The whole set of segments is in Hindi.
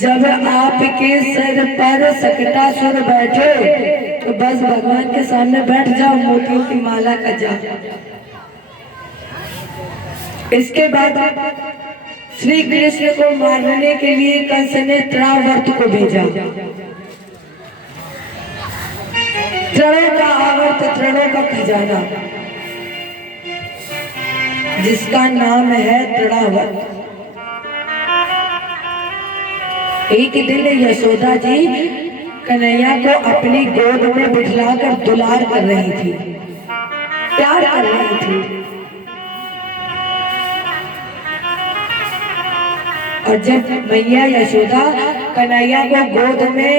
जब आपके सर पर सकटासुर बैठे तो बस भगवान के सामने बैठ जाओ, मोतियों की माला का जाप। इसके बाद श्री कृष्ण को मारने के लिए कंस ने त्रावर्त को भेजा। तृणों का आवर्त, तृणों का खजाना, जिसका नाम है तृणावर्त। एक दिन यशोदा जी कन्हैया को अपनी गोद में बिठलाकर दुलार कर रही थी, प्यार कर रही थी। और जब मैया यशोदा कन्हैया को गोद में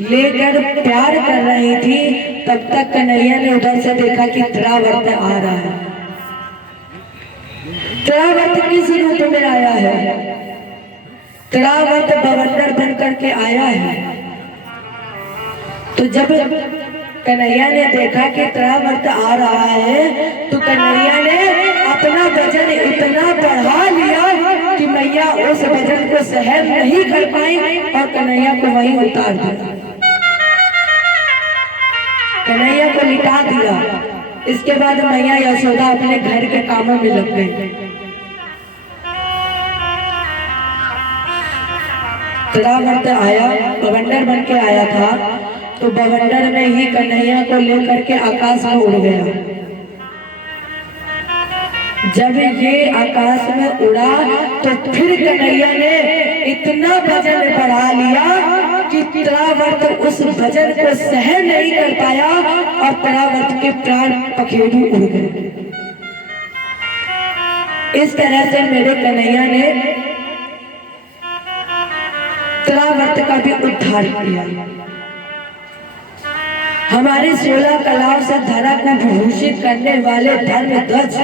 लेकर प्यार कर रही थी, तब तक कन्हैया ने उधर से देखा कि तृणावर्त आ रहा है। तृणावर्त किस रूप में आया है? तृणावर्त बवंडर बन करके आया है। तो जब कन्हैया ने देखा कि तृणावर्त आ रहा है, तो कन्हैया ने अपना वजन इतना बढ़ा लिया कि मैया उस वजन को सहन नहीं कर पाई और कन्हैया को वहीं उतार दिया, कन्हैया को लिटा दिया। इसके बाद मैया यशोदा अपने घर के कामों में लग गई। तृणावर्त आया, बवंडर बन के आया था, तो बवंडर में ही कन्हैया को लेकर के आकाश में उड़ गया। जब ये आकाश में उड़ा तो फिर कन्हैया ने इतना वजन बढ़ा लिया कि तृणावर्त उस वजन को सहन नहीं कर पाया और तृणावर्त के प्राण पखेरु उड़ गए। इस तरह से मेरे कन्हैया ने तृणावर्त का भी उद्धार किया। हमारे 16 कलाओं से धरा को विभूषित करने वाले धर्म ध्वज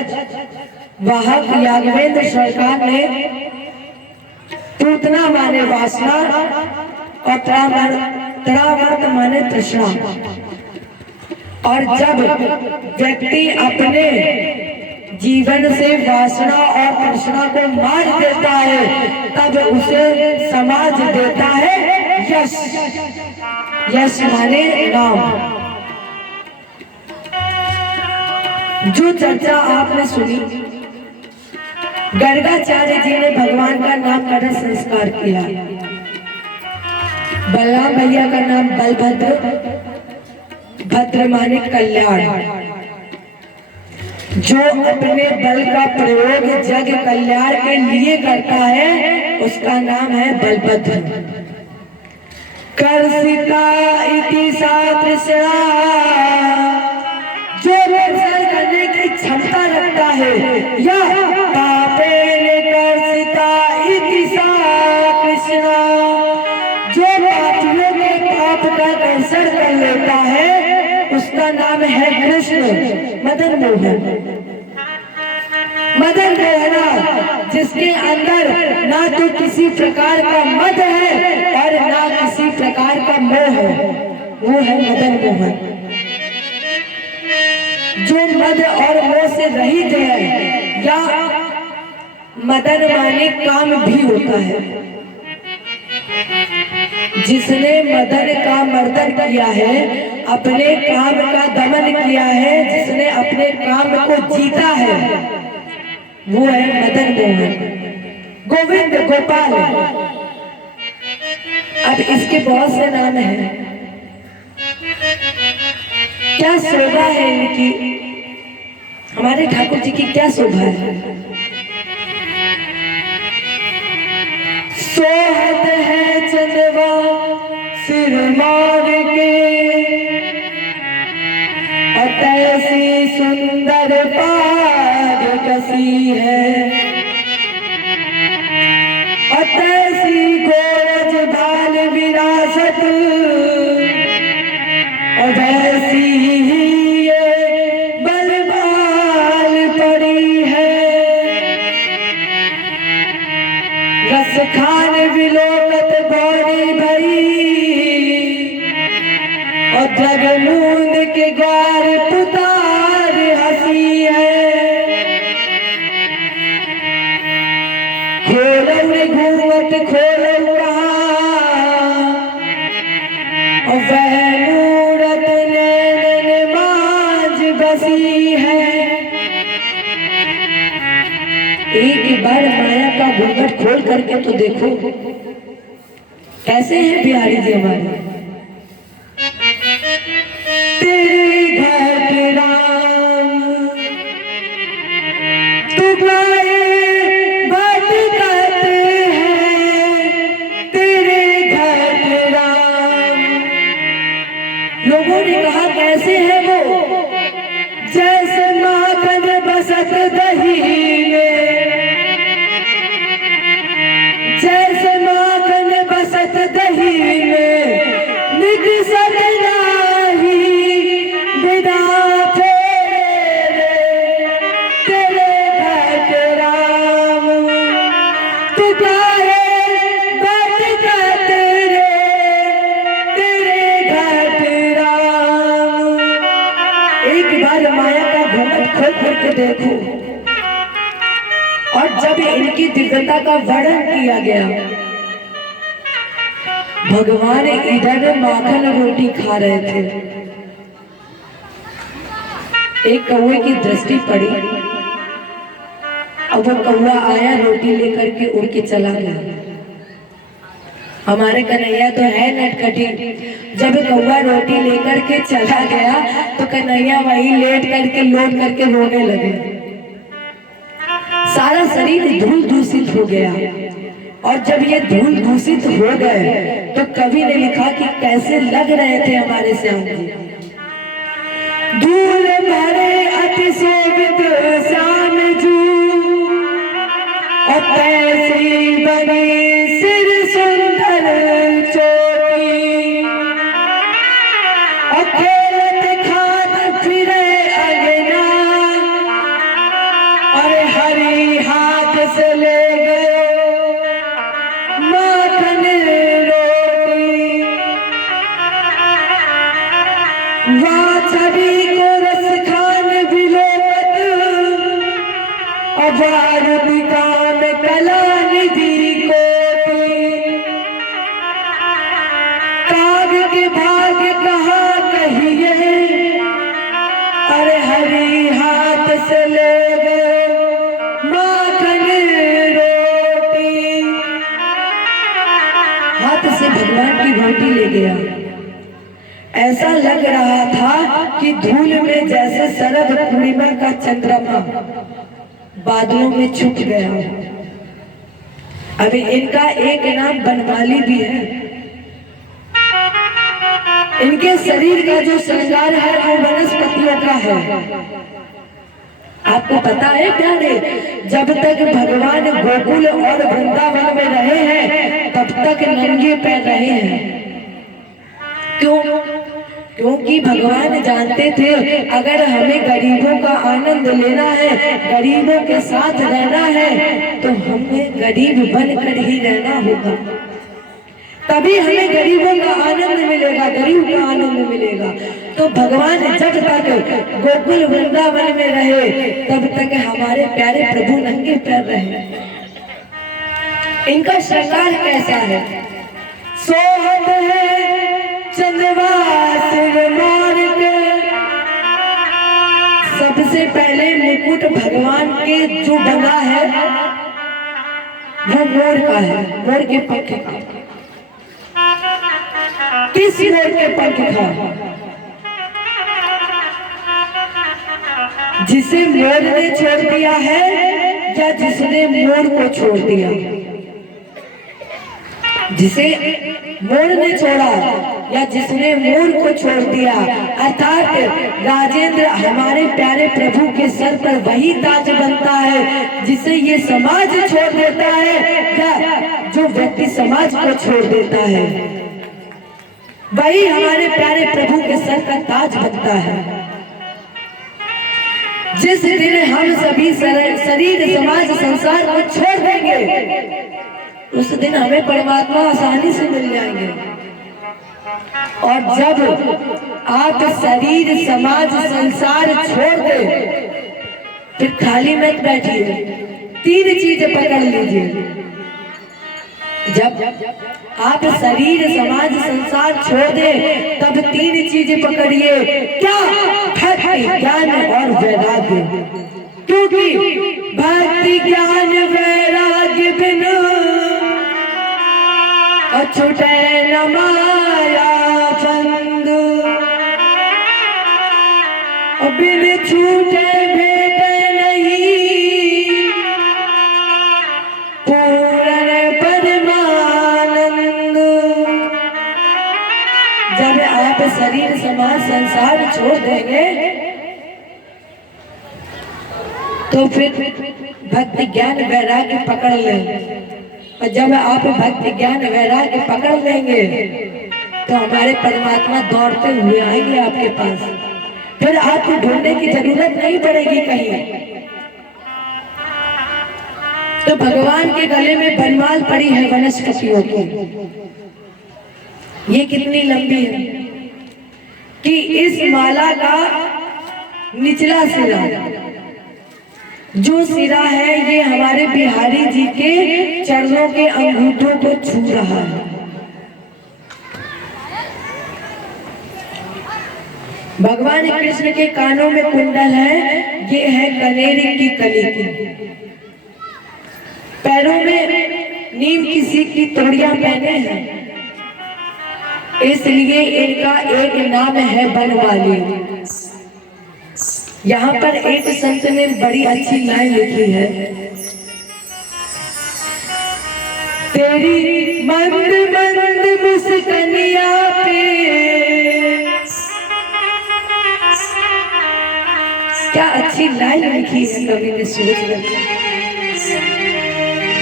वाहक याज्ञवेंद्र सरकार ने पूतना माने वासना और तृणावर्त माने तृष्णा। और जब व्यक्ति अपने जीवन से वासना और तृष्णा को मार देता है, तब उसे समाज देता है यश। यश माने नाम। जो चर्चा आपने सुनी, गर्गाचार्य जी ने भगवान का नामकरण संस्कार किया। बलराम भैया का नाम बलभद्र, भद्र माने कल्याण। जो अपने बल का प्रयोग जग कल्याण के लिए करता है उसका नाम है बलभद्र। कर्षिता इति सा तृष्णा, जो व्यवसाय करने की क्षमता रखता है, या पापेन कर्षिता इति सा कृष्णा, जो पापियों के पाप का दर्शन कर लेता है उसका नाम है कृष्ण। मदन मोहन, मदन मोहना, जिसके अंदर ना तो किसी प्रकार का मद है और ना किसी प्रकार का मोह है, वो है मदन मोहन। जो मद और मोह से रहित है, या मदन माने काम भी होता है। जिसने मदन का मर्दन किया है, अपने काम का दमन किया है, जिसने अपने काम को जीता है, वो है मदन मोहन, गोविंद गोपाल। अब इसके बहुत से नाम हैं। क्या शोभा है इनकी, हमारे ठाकुर जी की क्या शोभा है। सोहत है चंदवा सिर मार के, तैसी सुंदर पाग कसी है, तैसी गोरज भाल विरासत, वैसी ये बलबाल पड़ी है। रस खान विलोकत बौड़ी भई, और जगमूंद के ग्वार पुतार हंसी है। खोलऊ रे घूंघट खोलऊ कहाँ, और वह मूरत नैनन मांझ बसी है। एक बार माया का घूंघट खोल करके तो देखो कैसे हैं बिहारी जी हमारे। तेरे घट राम तुगाए बात कहते हैं, तेरे घट राम। लोगों ने कहा कैसे है वो, जैसे माखन बसत दही में, जैसे माखन बसत दही में, निकसत नाही बिना फेरे। तेरे घट राम तुगाए बात कहते रे, तेरे घट राम। एक बार माया का घमंड खोल करके देखो। और जब इनकी दिव्यता का वर्णन किया गया, भगवान इधर माखन रोटी खा रहे थे, एक कौवे की दृष्टि पड़ी, अब वो कौवा आया रोटी लेकर के उड़ के चला गया। हमारे कन्हैया तो है नटखटी, जब कौवा रोटी लेकर के चला गया तो कन्हैया वहीं लेट करके लोट करके रोने लगे। सारा शरीर धूल दूषित हो गया, और जब ये धूल दूषित हो गए तो कवि ने लिखा कि कैसे लग रहे थे हमारे श्याम जी। धूल भरे अति शोभित श्याम जू, और कैसी बनी सिर सुंदर चोटी, और खेलत खात फिरे अगना, और हरी हाथ से ले गए माखन रोटी। वहाँ छवि को रस खान विलोकत, अबार निकाम कला निधि कोटि। काग के भाग कहा कहिए, अरे हरी हाथ से ले गए माखन रोटी। हाथ से भगवान भगवान की रोटी ले गया। ऐसा लग रहा था कि धूल में जैसे शरद पूर्णिमा का चंद्रमा बादलों में छुप गया। अभी इनका एक नाम बनमाली भी है। इनके शरीर का जो श्रृंगार है वो वनस्पतियों का है। आपको पता है प्यारे, जब तक भगवान गोकुल और वृंदावन में रहे हैं तब तक नंगे पैर रहे हैं। क्यों? क्योंकि भगवान जानते थे अगर हमें गरीबों का आनंद लेना है, गरीबों के साथ रहना है, तो हमें गरीब बनकर ही रहना होगा। तभी हमें गरीबों का आनंद मिलेगा, गरीब का आनंद मिलेगा। तो भगवान जब तक गोकुल वृंदावन में रहे तब तक हमारे प्यारे प्रभु नंगे पैर रहे। इनका श्रृंगार कैसा है? सोहत है चंद्रमा सिर मार के। सबसे पहले मुकुट भगवान के जो बना है वो मोर का है, मोर के पंख का। किस मोर के पंख का? जिसे मोर ने छोड़ दिया है या जिसने मोर को छोड़ दिया? जिसे मोर ने छोड़ा या जिसने मोर को छोड़ दिया। अर्थात राजेंद्र हमारे प्यारे प्रभु के सर पर वही ताज बनता है जिसे ये समाज छोड़ देता है या जो व्यक्ति समाज को छोड़ देता है, वही हमारे प्यारे प्रभु के सर का ताज बनता है। जिस दिन हम सभी शरीर समाज संसार को छोड़ देंगे उस दिन हमें परमात्मा आसानी से मिल जाएंगे। और जब आप शरीर समाज संसार छोड़ दे फिर खाली मत बैठिए, 3 चीजें पकड़ लीजिए। जब आप शरीर समाज संसार छोड़ दे तब 3 चीजें पकड़िए। क्या? भक्ति ज्ञान और वैराग्य। क्योंकि भक्ति ज्ञान वैराग्य बिनु छूटे न माया फंदु, बिन छूटे भेटे नहीं पूर्ण परमानंद। जब आप शरीर समाज संसार छोड़ देंगे तो फिर भक्ति ज्ञान वैराग्य पकड़ लें। और जब आप भक्ति ज्ञान वैराग्य पकड़ लेंगे तो हमारे परमात्मा दौड़ते हुए आएंगे आपके पास। फिर आपको ढूंढने की जरूरत नहीं पड़ेगी कहीं। तो भगवान के गले में बनमाल पड़ी है वनस्पतियों की। ये कितनी लंबी है कि इस माला का निचला सिरा जो सिरा है ये हमारे बिहारी जी के चरणों के अंगूठों को छू रहा है। भगवान कृष्ण के कानों में कुंडल है, ये है कनेरी की कली की। पैरों में नीम की सीख की तोड़ियां पहने हैं, इसलिए इनका एक नाम है बनमाली। यहाँ पर एक संत ने बड़ी अच्छी लाइन लिखी है। तेरी मंद मंद मुस्कनिया पे, क्या अच्छी लाइन लिखी है कवि ने, सोच रखी।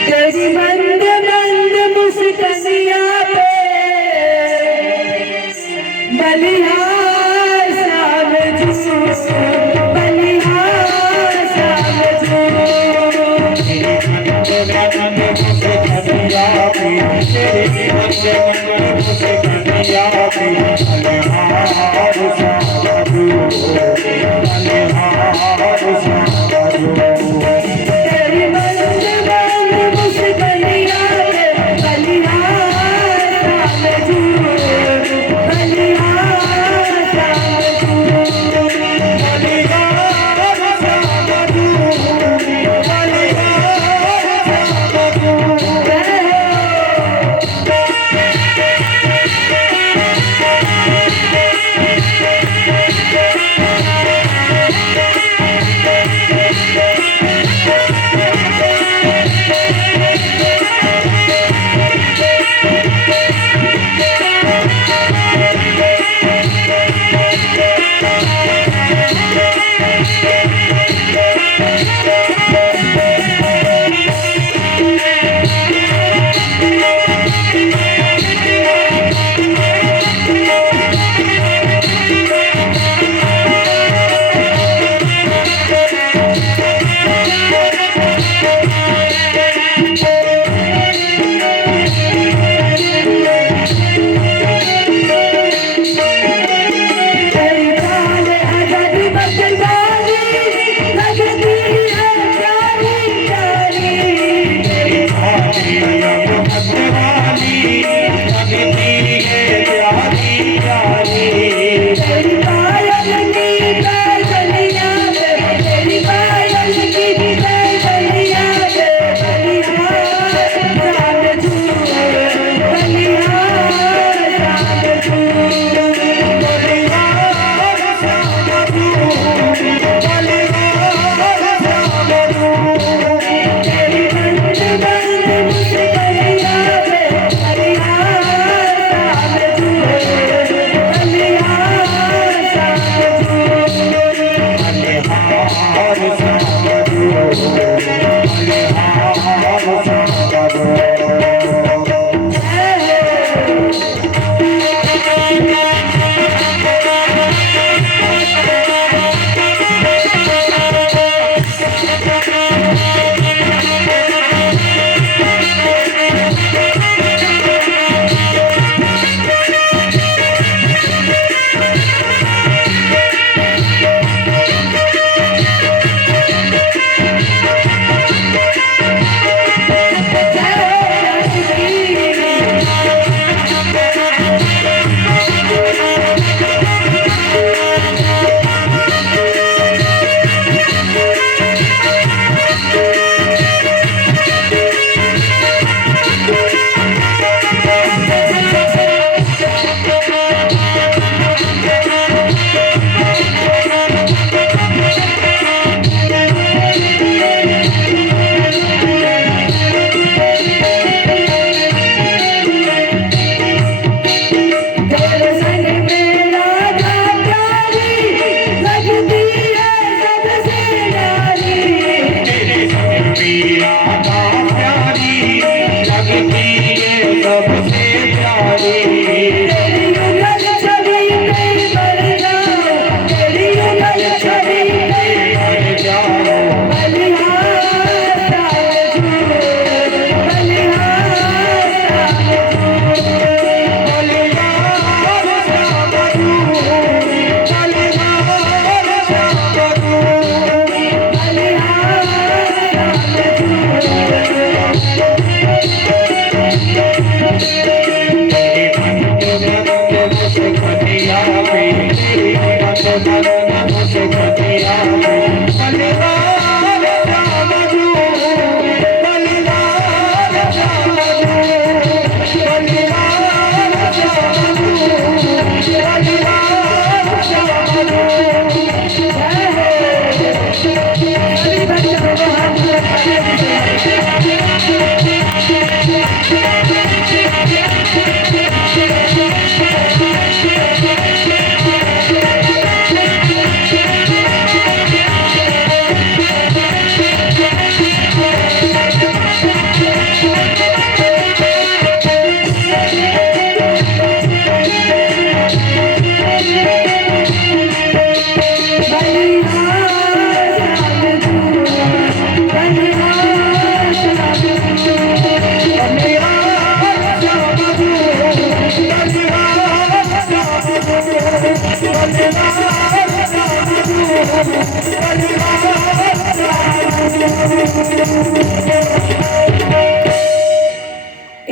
तेरी मंद मंद मुस्कनिया पे बलिहार सामझू,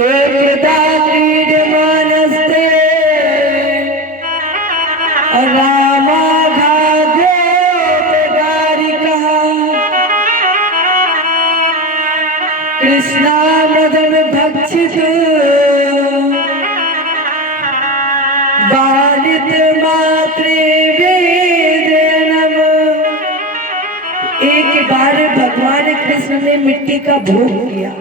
एकदा क्रीडमानस्ते रामाघाग्योपगारिकः कृष्णामृतं भक्षित बालित मात्रे वेदनम। एक बार भगवान कृष्ण ने मिट्टी का भोग किया,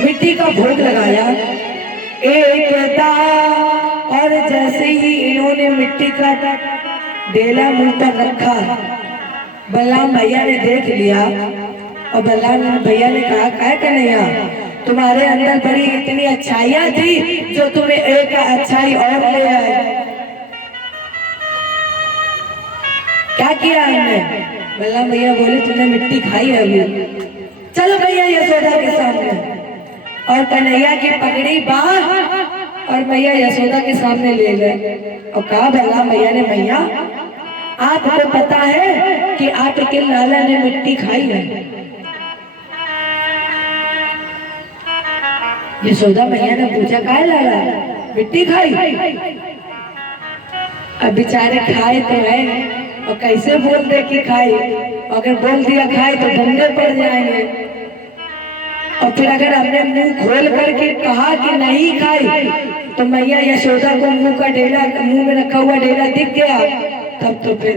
मिट्टी का भोग लगाया एकदा, और जैसे ही इन्होंने मिट्टी का डेला मुंह पर रखा, बलराम भैया ने देख लिया और बलराम भैया ने कहा, क्या कन्हैया तुम्हारे अंदर बड़ी इतनी अच्छाइयां थी जो तुम्हें एक अच्छाई और ले आए, क्या किया हमने? बलराम भैया बोले तुमने मिट्टी खाई है अभी, चलो भैया यशोदा के सामने। और कन्हैया की पकड़ी बाह और मैया यशोदा के सामने ले गए और कहा, बलराम भैया ने, मैया आपको पता है कि आपके लाला ने मिट्टी खाई है? यशोदा मैया ने पूछा, क्या लाला मिट्टी खाई? अब बेचारे खाए तो है और कैसे बोल दे कि खाई, अगर बोल दिया खाई तो डंडे पड़ जाएंगे, और फिर अगर हमने मुंह खोल करके कहा कि नहीं खाई तो मैया यशोदा को मुंह का डेला, मुंह में रखा हुआ डेला दिख गया, तब तो फिर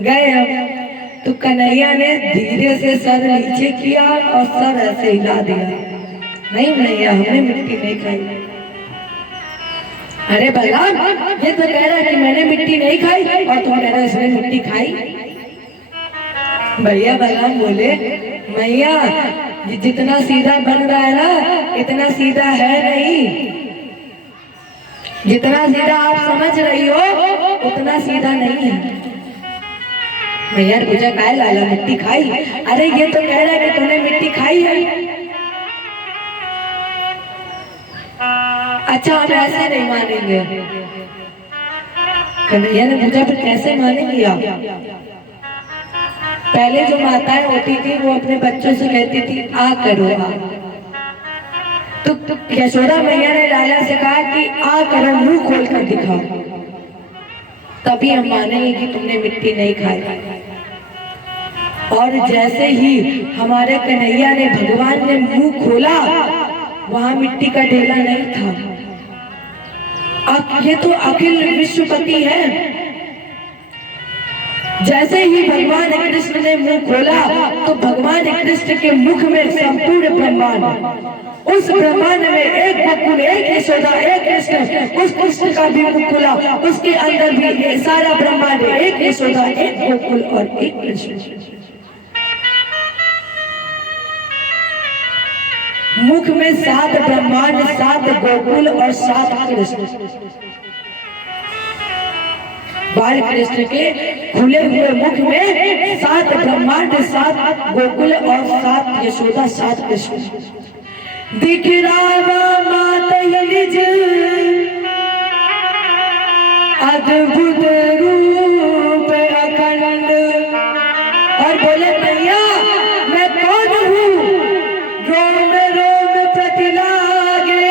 गए हम। तो कन्हैया ने धीरे से सर नीचे किया और सर ऐसे हिला दिया, नहीं मैया हमने मिट्टी नहीं खाई। अरे बलराम ये तो कह रहा है कि मैंने मिट्टी नहीं खाई और तुम कह रहे हो इसने मिट्टी खाई। भैया बलराम बोले, मैया जितना सीधा बन रहा है ना इतना सीधा है नहीं, जितना सीधा आप समझ रही हो उतना सीधा नहीं है। मैया ने पूछा, काय लाला मिट्टी खाई? अरे ये तो कह रहा है कि तूने मिट्टी खाई है। अच्छा हम ऐसे नहीं मानेंगे। कन्हैया ने पूछा, फिर कैसे मानेंगी आप? पहले जो माताएं होती थी वो अपने बच्चों से कहती थी आ करो आ, तो यशोदा मैया ने लाला से कहा कि आ करो, मुंह खोल कर दिखाओ, तभी हम मानेंगे कि तुमने मिट्टी नहीं खाई। और जैसे ही हमारे कन्हैया ने, भगवान ने मुंह खोला, वहां मिट्टी का ढेला नहीं था। ये तो अखिल विश्वपति है। जैसे ही भगवान कृष्ण ने मुंह खोला तो भगवान कृष्ण के मुख में संपूर्ण ब्रह्मांड, उस ब्रह्मांड में एक गोकुल, एक यशोदा, एक कृष्ण, उस कृष्ण का भी मुख खुला, उसके अंदर भी सारा ब्रह्मांड, एक यशोदा, एक गोकुल और एक कृष्ण। मुख में 7 ब्रह्मांड, 7 गोकुल और 7 कृष्ण। बाल कृष्ण के खुले हुए मुख में 7 ब्रह्मांड, 7 गोकुल और 7 यशोदा, 7 कृष्ण। दिख रावा माता निज अद्भुत रूप अखंड, और बोले भैया मैं कौन हूँ? रोम रोम प्रतिलागे,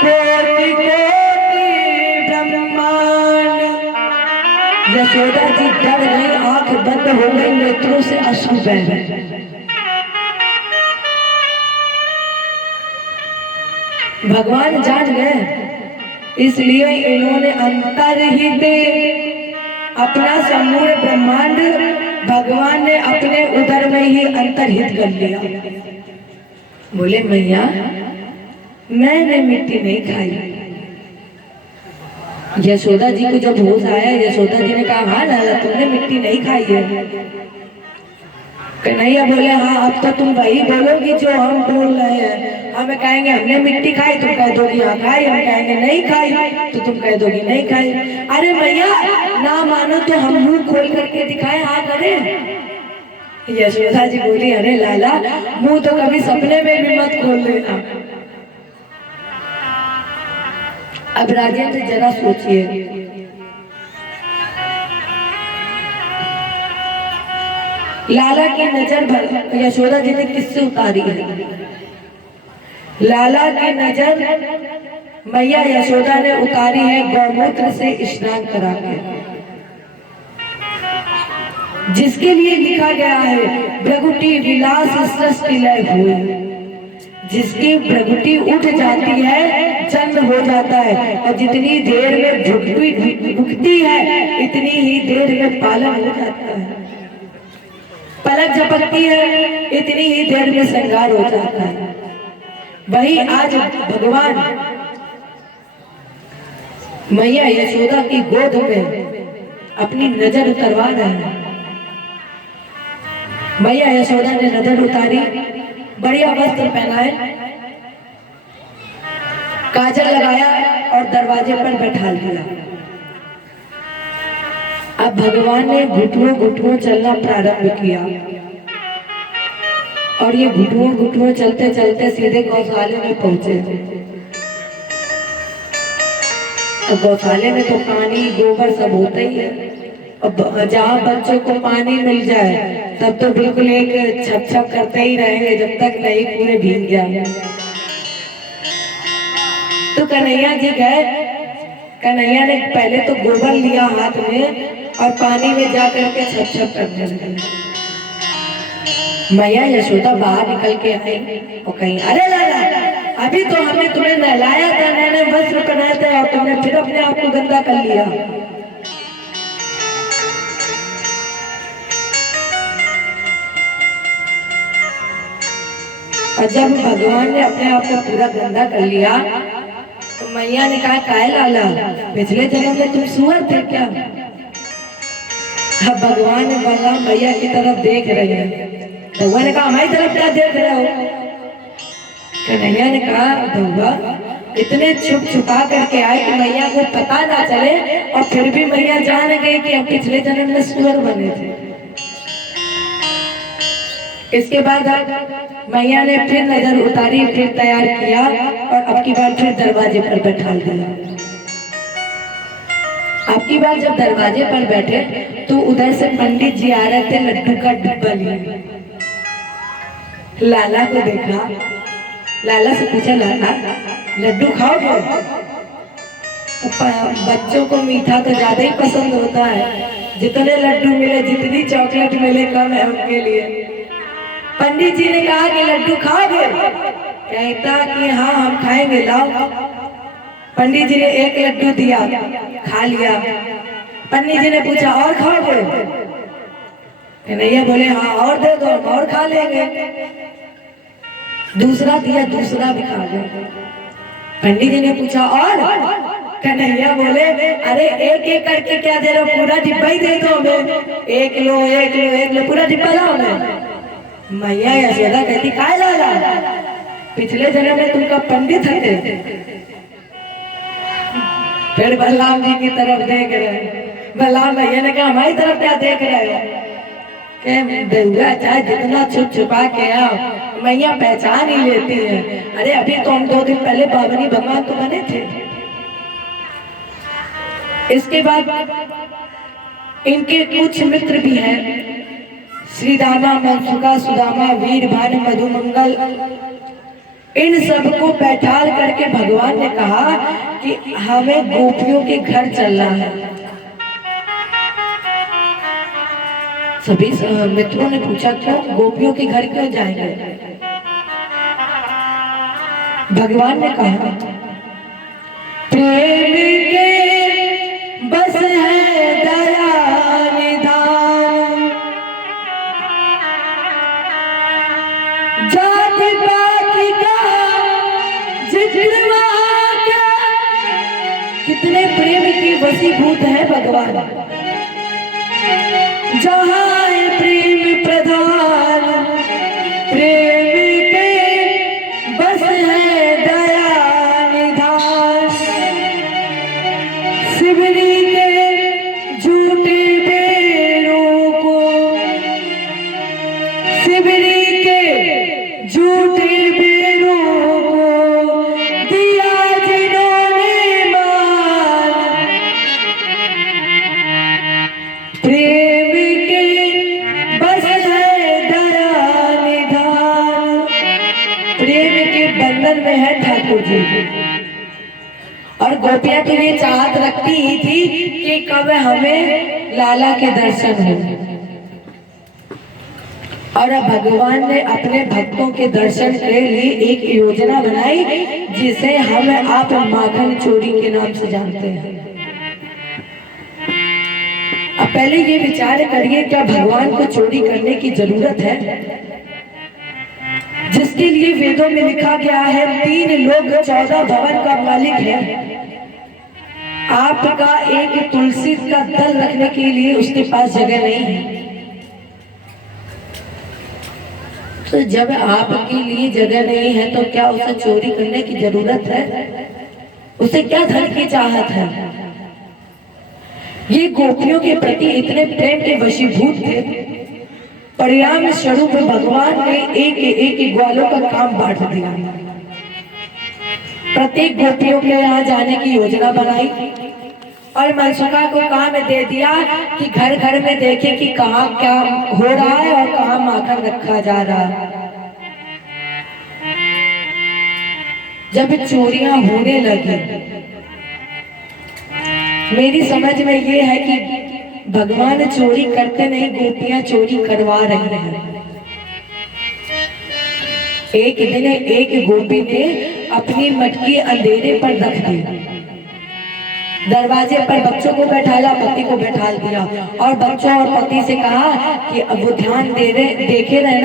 कोटि कोटि यशोदा जी डर गई, आंख बंद हो गई, नेत्रों से अश्रु बह गए। भगवान जान गए, इसलिए इन्होंने अंतर्हित अपना समूह ब्रह्मांड भगवान ने अपने उदर में ही अंतर्हित कर लिया। बोले मैया मैंने मिट्टी नहीं खाई। यशोदा जी को जब होश आया, यशोदा जी ने कहा हाँ लाला तुमने मिट्टी नहीं खाई है। कन्हैया बोले हाँ अब तो तुम वही बोलोगी जो हम बोल रहे हैं। हमें कहेंगे हमने मिट्टी खाई, तुम कह दोगी हाँ खाई, हम कहेंगे नहीं खाई तो तुम कह दोगी नहीं खाई। अरे मैया ना मानो तो हम मुंह खोल करके दिखाए हाँ करें। यशोदा जी बोली अरे लाला मुंह तो कभी सपने में भी मत खोल लेना। अब राजेंद्र जरा सोचिए, लाला की नजर यशोदा जी ने किससे उतारी है? लाला की नजर मैया यशोदा ने उतारी है गौमूत्र से स्नान करा के, जिसके लिए लिखा गया है भ्रगुटी विलास सृष्टि लय हुई। जिसकी भ्रगुटी उठ जाती है जन्म हो जाता है, और जितनी देर में भुगती है इतनी ही देर में पालन हो जाता है। पलक झपकती है इतनी ही देर में श्रृंगार हो जाता है। वही आज भगवान मैया यशोदा की गोद में अपनी नजर उतरवा रहे हैं। मैया यशोदा ने नजर उतारी, बढ़िया वस्त्र पहनाए, काजल लगाया और दरवाजे पर बैठा दिया। अब भगवान ने घुटनों घुटनों चलना प्रारंभ किया, और ये घुटनों घुटनों चलते चलते सीधे गौशाले में पहुंचे। गौशाले में तो पानी गोबर सब होता ही है, और जहाँ बच्चों को पानी मिल जाए तब तो बिल्कुल एक छप छप करते ही रहेंगे जब तक नहीं पूरे भीग जाए। तो कन्हैया जी गए, कन्हैया ने पहले तो गोबर लिया हाथ में और पानी में जा करके छप छप करने लगे। मैया यशोदा बाहर निकल के आई और कहीं अरे लाला अभी तो हमने तुम्हें नहलाया था, नए वस्त्र पहनाए थे और तुमने फिर अपने आप को गंदा कर लिया। और जब भगवान ने अपने आप को पूरा गंदा कर लिया तो मैया ने कहा काहे लाला पिछले जन्म में तुम सुअर थे क्या? अब भगवान ने बोला मैया की तरफ देख रहे हैं। भगवान ने कहा हमारी तरफ क्या देख रहे हो? कन्हैया ने कहा भगवा इतने छुप छुपा करके आए कि मैया को पता ना चले, और फिर भी मैया जान गई कि हम पिछले जन्म में सुअर बने थे। इसके बाद मैया ने फिर नजर उतारी, फिर तैयार किया और अब की बार फिर दरवाजे पर बैठा दिया। अब की बार जब दरवाजे पर बैठे तो उधर से पंडित जी आ रहे थे लड्डू का डिब्बा लिए। लाला को देखा, लाला से पूछा लाला लड्डू खाओगे? बच्चों को मीठा तो ज्यादा ही पसंद होता है, जितने लड्डू मिले जितनी चॉकलेट मिले कम है उनके लिए। पंडित जी ने कहा कि लड्डू खाओगे? कहता कि हाँ हम खाएंगे, लाओ। पंडित जी ने एक लड्डू दिया, खा लिया। पंडित जी ने पूछा और खाओगे? कन्हैया बोले हाँ और दे दो, और खा लेंगे। दूसरा दिया, दूसरा भी खा गए। पंडित जी ने पूछा और? कन्हैया बोले अरे एक एक करके क्या दे रहे हो, पूरा डिब्बा ही दे दो हमें। एक लो एक लो एक लो, पूरा डिब्बा लाओ ना। मैया यशोदा कहती काय लाला पिछले जन्म में तुमका पंडित थे। फिर बलराम जी की तरफ देख रहे। बलराम भैया ने कहा हमारी तरफ क्या देख रहे हो? देवगा चाहे जितना छुप छुपा के आओ मैया पहचान ही लेती है। अरे अभी तो हम 2 दिन पहले बाबरी भगवान तो बने थे। इसके बाद इनके कुछ मित्र भी हैं, श्रीदामा, मनसुका, सुदामा, वीर, भानु, मधुमंगल। इन सबको बैठाल करके भगवान ने कहा कि हमें गोपियों के घर चलना है। सभी मित्रों ने पूछा क्यों गोपियों के घर क्यों जाएंगे? भगवान ने कहा प्रेम के बस है दया निधान, जाति पाति का जिक्र वहाँ क्या। कितने प्रेम के वशीभूत है भगवान, जहाँ है प्रेम प्रधान, प्रेम के बस है दया निधान। शिवरी के झूठे बेरों को, शिवरी के झूठे बेरों को दिया जिन्होंने मान, प्रेम बंधन में है ठाकुर जी। और गोपियां तो ये चाहत रखती ही थी कि कब हमें लाला के दर्शन हो। और भगवान ने अपने भक्तों के दर्शन के लिए एक योजना बनाई जिसे हम आप माखन चोरी के नाम से जानते हैं। अब पहले ये विचार करिए क्या भगवान को चोरी करने की जरूरत है? जिसके लिए वेदों में लिखा गया है 3 लोग 14 भवन का मालिक है, आपका एक तुलसी का दल रखने के लिए उसके पास जगह नहीं है। तो जब आपके लिए जगह नहीं है तो क्या उसे चोरी करने की जरूरत है? उसे क्या धन की चाहत है? ये गोपियों के प्रति इतने प्रेम के वशीभूत थे, परिणाम स्वरूप भगवान ने एक ग्वालों का काम बांट दिया। प्रत्येक गोपियों के यहाँ जाने की योजना बनाई और मनसुखा को काम दे दिया कि घर घर में देखे कि कहाँ क्या हो रहा है और कहाँ माखन रखा जा रहा है। जब चोरियां होने लगी, मेरी समझ में ये है कि भगवान चोरी करते नहीं, गोपियां चोरी करवा रही हैं। एक दिन एक गोपी ने अपनी मटकी अंधेरे पर रख दी, दरवाजे पर बच्चों को बैठाला, पति को बैठा दिया और बच्चों और पति से कहा कि अब वो ध्यान देखे रहना।